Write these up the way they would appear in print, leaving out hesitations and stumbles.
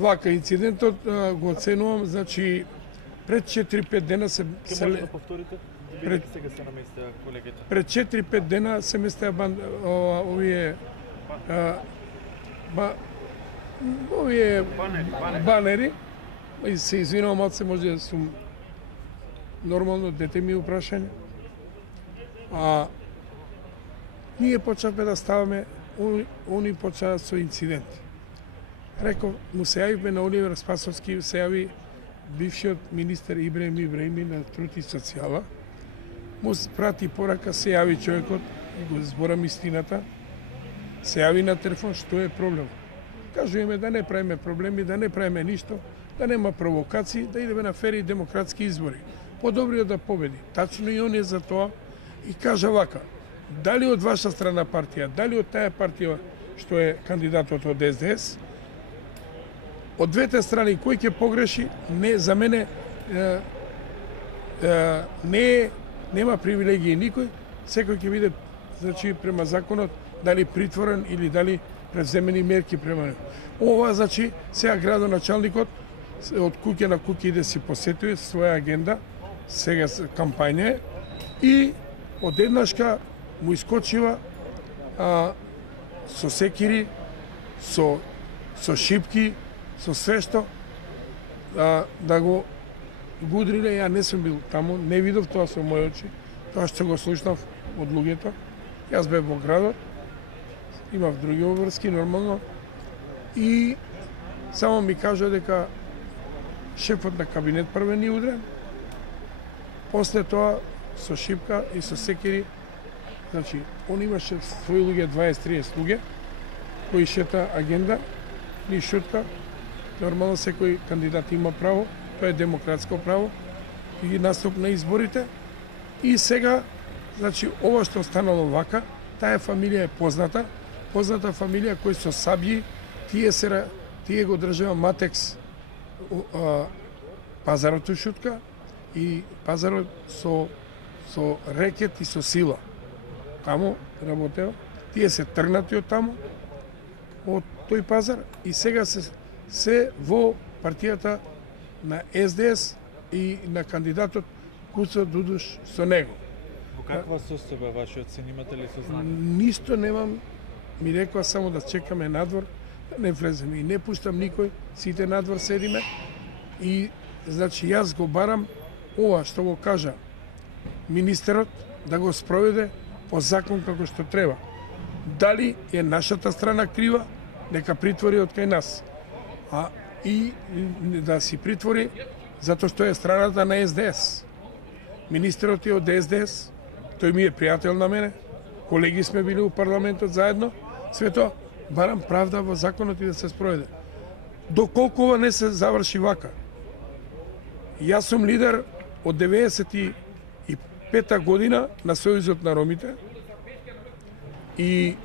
Вака, инцидентот го оценувам, значи пред 4-5 дена се Може да повторите? Бидејќи сега се наместија колегите. Пред 4-5 дена се местеа овие банери. И се извинувам, малце може да сум нормално дете ми упрашање. Ние почнавме да ставаме, они почнаа со инциденти. Реков, му се јавивме на Оливер Спасовски, се јави бившиот министер Ибраим Ибраими на труд и социјала. Му прати порака, се јави човекот и го зборам истината. Се јави на телефон, што е проблем. Кажуваме да не правиме проблеми, да не правиме ништо, да нема провокации, да идеме на фери демократски избори. Подобро е да победи. Тачно и он е за тоа и кажа вака, дали од ваша страна партија, дали од таа партија што е кандидатот од СДС, од двете страни кој ќе погреши, не за мене нема привилегии никој, секој ќе биде значи према законот дали притворен или дали превземени мерки према него. Ова значи сега градоначалникот од куќе на куќе иде си посетува своја агенда, сега кампања е и одеднашка му искочива со секири, со шипки, со све што да го гудриле. Ја не сум бил таму, не видов тоа со моји очи, тоа што го слушнав од луѓето. Јас бев во градот, имав други обврски нормално и само ми кажа дека шефот на кабинет првен ни удрен, после тоа со шипка и со секири. Значи, он имаше своји луѓе, 20-30 луѓе, кои шета агенда, ни шутка. Нормално секој кандидат има право, тоа е демократско право, и ги наступ на изборите. И сега, значи, ова што станало вака, таа фамилија е позната фамилија кој со сабји, тие го држава Матекс пазарот у шутка и пазарот со рекет и со сила. Таму работеа, тие се тргнати од таму, од тој пазар и сега се во партијата на СДС и на кандидатот Куцо Дудуш со него. Во каква состојба ваши оцени, имате ли сознание? Ништо немам, ми рекоа само да чекаме надвор, да не влеземе и не пуштам никој, сите надвор седиме и значи јас го барам ова што го кажа министерот да го спроведе по закон како што треба. Дали е нашата страна крива, нека притвори од кај нас. И да си притвори затоа што е страната на СДС. Министерот е од СДС, тој ми е пријател на мене, колеги сме били у парламентот заедно, све тоа барам правда во законот и да се спроведе. Доколку ова не се заврши вака. Јас сум лидер од 95-та година на Сојузот на ромите и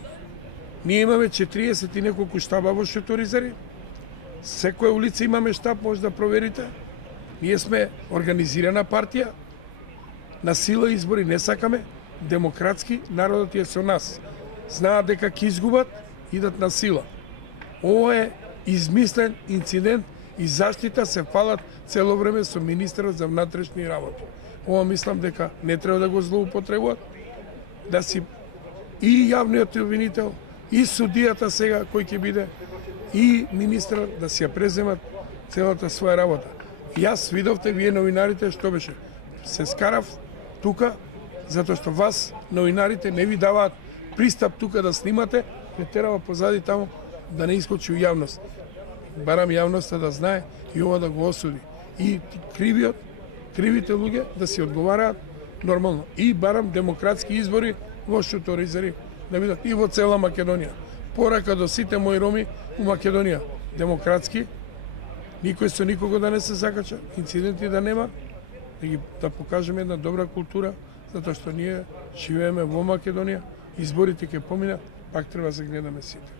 ние имаме 40 и неколку штаба во Шуторизари. Секоја улица имаме штаб, може да проверите. Ние сме организирана партија, на сила избори не сакаме, демократски, народот е со нас. Знаат дека ќе изгубат, идат на сила. Ова е измислен инцидент и заштита се фалат цело време со министерот за внатрешни работи. Ова мислам дека не треба да го злоупотребуваат, да си и јавниот обвинител, и судијата сега кој ќе биде, и министерот да си ја преземат целата своја работа. Јас видовте вие новинарите што беше. Се скарав тука затоа што вас новинарите не ви даваат пристап тука да снимате, не терава позади таму да не искочи у јавност. Барам јавноста да знае и ова да го осуди. И кривите луѓе да си одговараат нормално. И барам демократски избори во Шуторизари да бидат и во цела Македонија. Порака до сите мои роми у Македонија. Демократски, никој со никого да не се закача, инциденти да нема, да покажеме една добра култура, затоа што ние живееме во Македонија, изборите ќе поминат, пак треба да се гледаме сите.